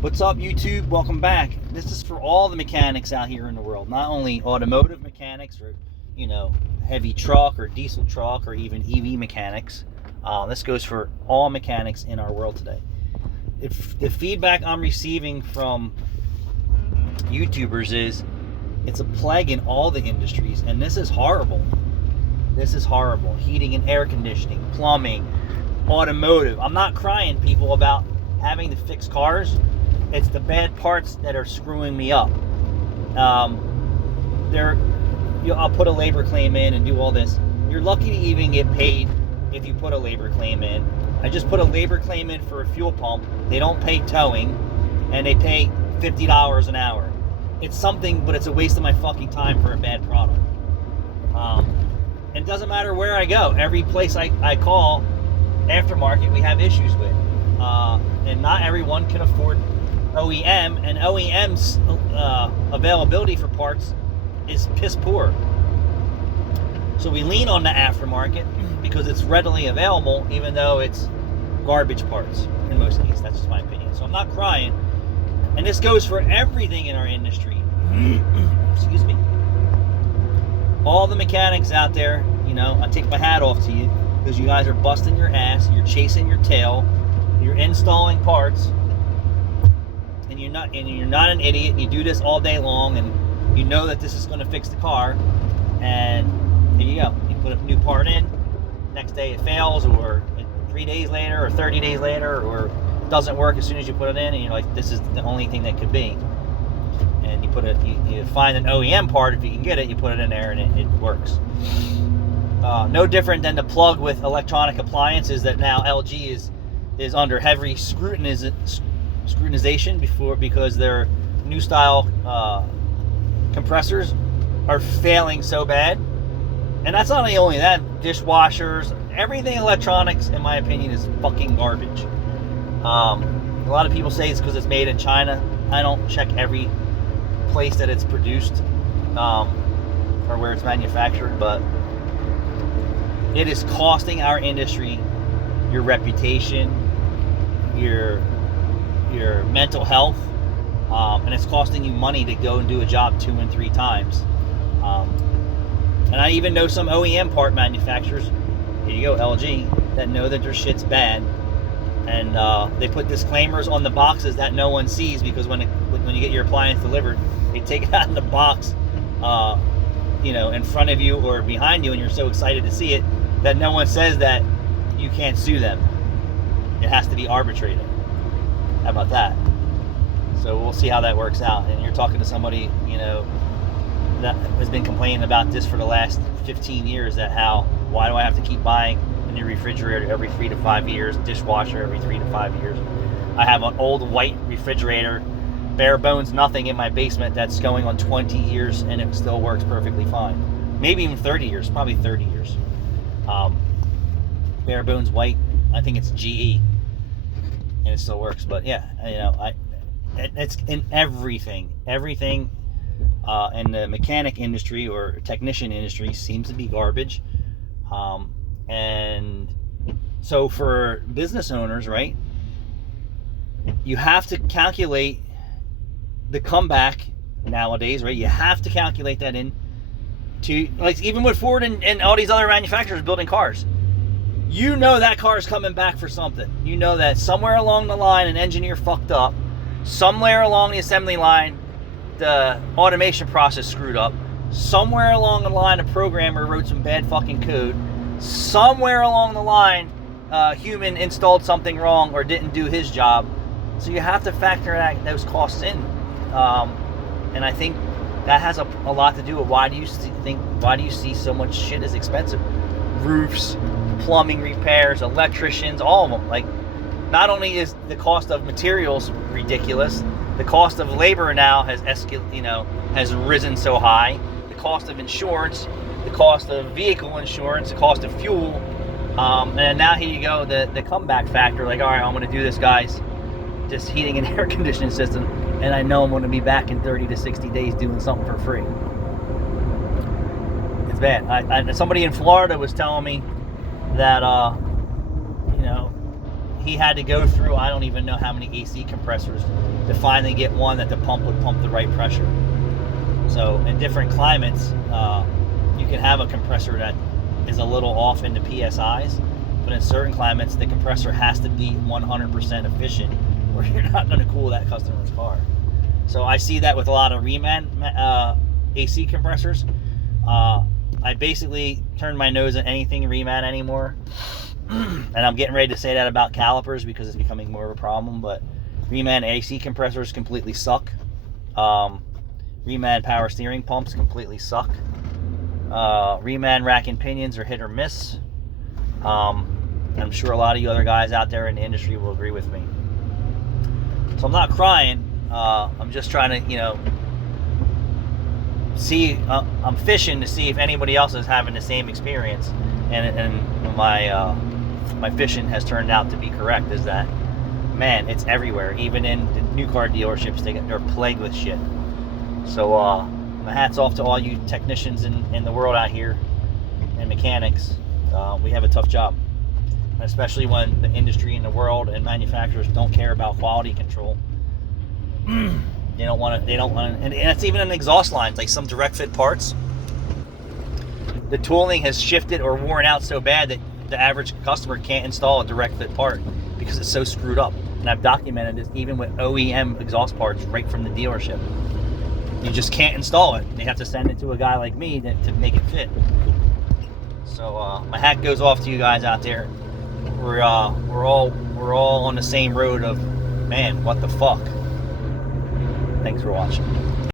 What's up, YouTube? Welcome back. This is for all the mechanics out here in the world, not only automotive mechanics or, heavy truck or diesel truck or even EV mechanics. This goes for all mechanics in our world today. If the feedback I'm receiving from YouTubers is it's a plague in all the industries, and this is horrible. This is horrible. Heating and air conditioning, plumbing, automotive. I'm not crying, people, about having to fix cars. It's the bad parts that are screwing me up. I'll put a labor claim in and do all this. You're lucky to even get paid if you put a labor claim in. I just put a labor claim in for a fuel pump. They don't pay towing, and they pay $50 an hour. It's something, but it's a waste of my fucking time for a bad product. It doesn't matter where I go. Every place I call aftermarket, we have issues with. And not everyone can afford OEM, and OEM's availability for parts is piss poor. So we lean on the aftermarket because it's readily available, even though it's garbage parts in most cases. That's just my opinion. So I'm not crying. And this goes for everything in our industry. Excuse me. All the mechanics out there, I take my hat off to you because you guys are busting your ass, you're chasing your tail, you're installing parts, and you're not an idiot, and you do this all day long, and you know that this is going to fix the car, and here you go. You put a new part in, next day it fails, or 3 days later, or 30 days later, or it doesn't work as soon as you put it in, and you're like, this is the only thing that could be. And you find an OEM part, if you can get it, you put it in there, and it works. No different than the plug with electronic appliances that now LG is under heavy scrutinization because their new style compressors are failing so bad. And that's not only that, dishwashers, everything electronics, in my opinion, is fucking garbage. A lot of people say it's because it's made in China. I don't check every place that it's produced or where it's manufactured, but it is costing our industry your reputation, your mental health, and it's costing you money to go and do a job 2 and 3 times. And I even know some OEM part manufacturers, here you go, LG, that know that their shit's bad, and they put disclaimers on the boxes that no one sees, because when you get your appliance delivered, they take it out in the box, in front of you or behind you, and you're so excited to see it that no one says that you can't sue them. It has to be arbitrated. How about that? So we'll see how that works out. And you're talking to somebody, that has been complaining about this for the last 15 years, why do I have to keep buying a new refrigerator every 3 to 5 years, dishwasher every 3 to 5 years? I have an old white refrigerator, bare bones nothing, in my basement that's going on 20 years, and it still works perfectly fine. Maybe even 30 years, probably 30 years. Bare bones white, I think it's GE, and it still works. But yeah, it's in everything in the mechanic industry or technician industry seems to be garbage. And so for business owners, right, you have to calculate the comeback nowadays, right? You have to calculate that in to, like, even with Ford and all these other manufacturers building cars. That car is coming back for something. That somewhere along the line an engineer fucked up. Somewhere along the assembly line the automation process screwed up. Somewhere along the line a programmer wrote some bad fucking code. Somewhere along the line a human installed something wrong or didn't do his job. So you have to factor those costs in. And I think that has a lot to do with why do you see so much shit as expensive? Roofs, plumbing repairs, electricians, all of them. Like, not only is the cost of materials ridiculous, the cost of labor now has risen so high. The cost of insurance, the cost of vehicle insurance, the cost of fuel, and now here you go, the comeback factor. Like, all right, I'm going to do this, guys. This heating and air conditioning system, and I know I'm going to be back in 30 to 60 days doing something for free. It's bad. Somebody in Florida was telling me that he had to go through, I don't even know how many AC compressors to finally get one that the pump would pump the right pressure. So in different climates, you can have a compressor that is a little off in the PSIs, but in certain climates, the compressor has to be 100% efficient, or you're not going to cool that customer's car. So I see that with a lot of Reman AC compressors. I basically turn my nose at anything Reman anymore. And I'm getting ready to say that about calipers because it's becoming more of a problem, but Reman AC compressors completely suck. Reman power steering pumps completely suck. Reman rack and pinions are hit or miss. I'm sure a lot of you other guys out there in the industry will agree with me. So I'm not crying. I'm just trying to, see. I'm fishing to see if anybody else is having the same experience, and my fishing has turned out to be correct. Is that, man, it's everywhere. Even in the new car dealerships, they're plagued with shit. So my hat's off to all you technicians in the world out here and mechanics. We have a tough job, especially when the industry and the world and manufacturers don't care about quality control. They don't want to, and it's even in exhaust lines, like some direct fit parts. The tooling has shifted or worn out so bad that the average customer can't install a direct fit part because it's so screwed up. And I've documented this even with OEM exhaust parts right from the dealership. You just can't install it. They have to send it to a guy like me to make it fit. So my hat goes off to you guys out there. We're all on the same road of, man, what the fuck. Thanks for watching.